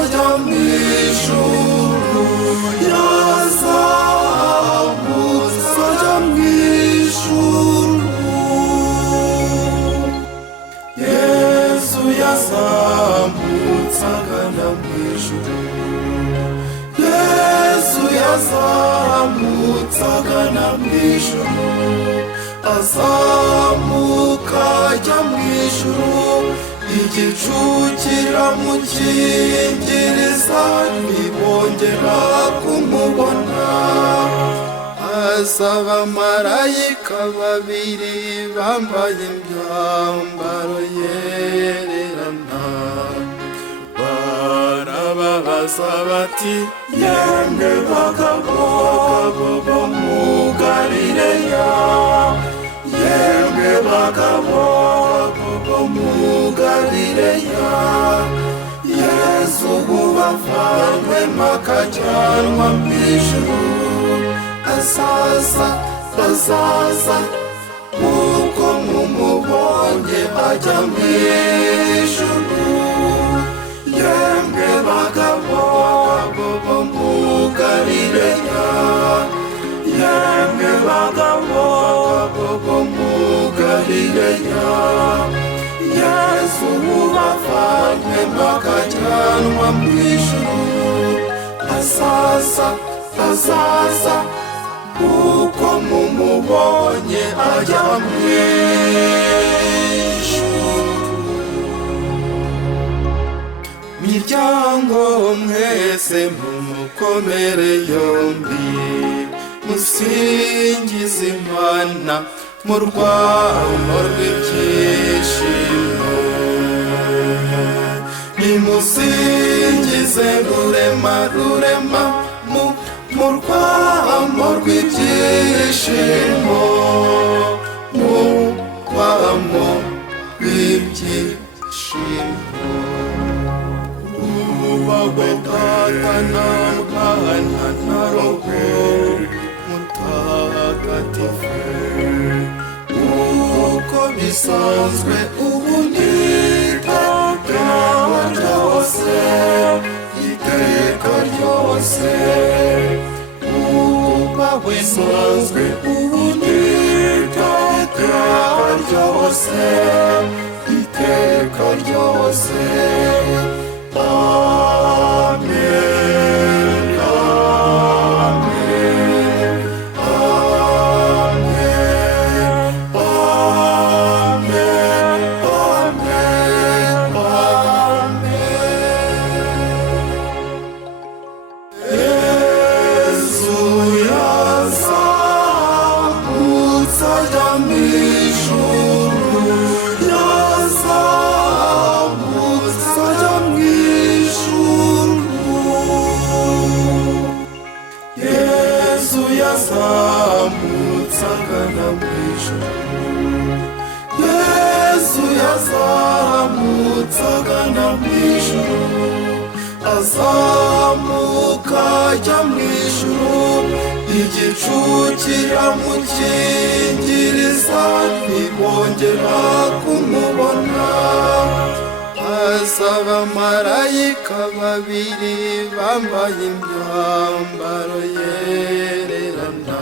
ajya mu ijuru, yazamutse ajya mu ijuru. Yesu yazamutse agana mu ijuru, Yesu yazamutse agana mu ijuru, azamuka ajya mu ijuru, igicu kiramukingiriza ntibongera kumubona. Haza abamarayika babiri bambaye imyambaro yererana, barababaza bati, yemwe bagabo bo mu Galileya, yemwe bagabo bo mu Galileya, Yesu ubavanyemo akajyanwa mu ijuru, azaza nk'uko mumubonye ajya mu ijuru. Yemwe bagabo bo mu Galileya, yemwe bagabo bo mu Galileya, Yesu ubavanyemo akajyanwa mu ijuru, azaza kuko mumubonye ajya mu ijuru. Miryango mwese mumukomere yombi, musingize Imana mu rwamo rw'ibyishimo. Nimusingize rurema mu rwamo rw'ibyishimo, mu rwamo rw'ibyishimo. Ubawe Data na Mwana na Roho Mutagatifu, uko bisanzwe ubu n'iteka ryose, iteka ryose. Ubawe bisanzwe ubu n'iteka ryose, iteka ryose. Amen, amen, amen, amen, amen, amen. Yesu yazamutse ajya mu ijuru, yazamutse ajya mu ijuru. Yesu yazamutse agana mu ijuru, Yesu yazamutse agana mu ijuru, azamuka ajya mu ijuru, igicu kiramukingiriza ntibongera kumubona. Haza abamarayika babiri bambaye imyambaro yererana,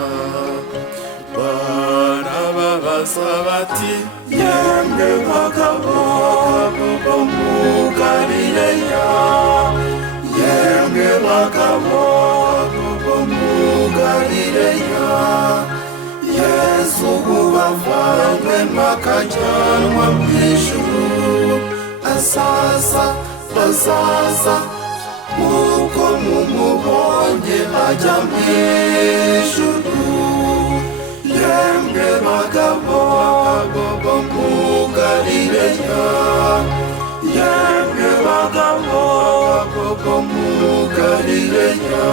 barababaza bati, yemwe bagabo bo mu Galileya, yemwe bagabo bo mu Galileya, Yesu ubavanyemo akajyanwa mu ijuru, azaza nk'uko mumubonye ajya mu ijuru. Yemwe bagabo bo mu Galileya, yemwe bagabo bo mu Galileya,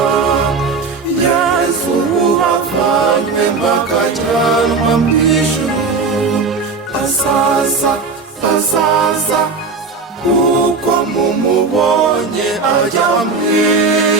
Yesu ubavanyemo akajyanwa mu ijuru, azaza kuko mumubonye ajya mu ijuru.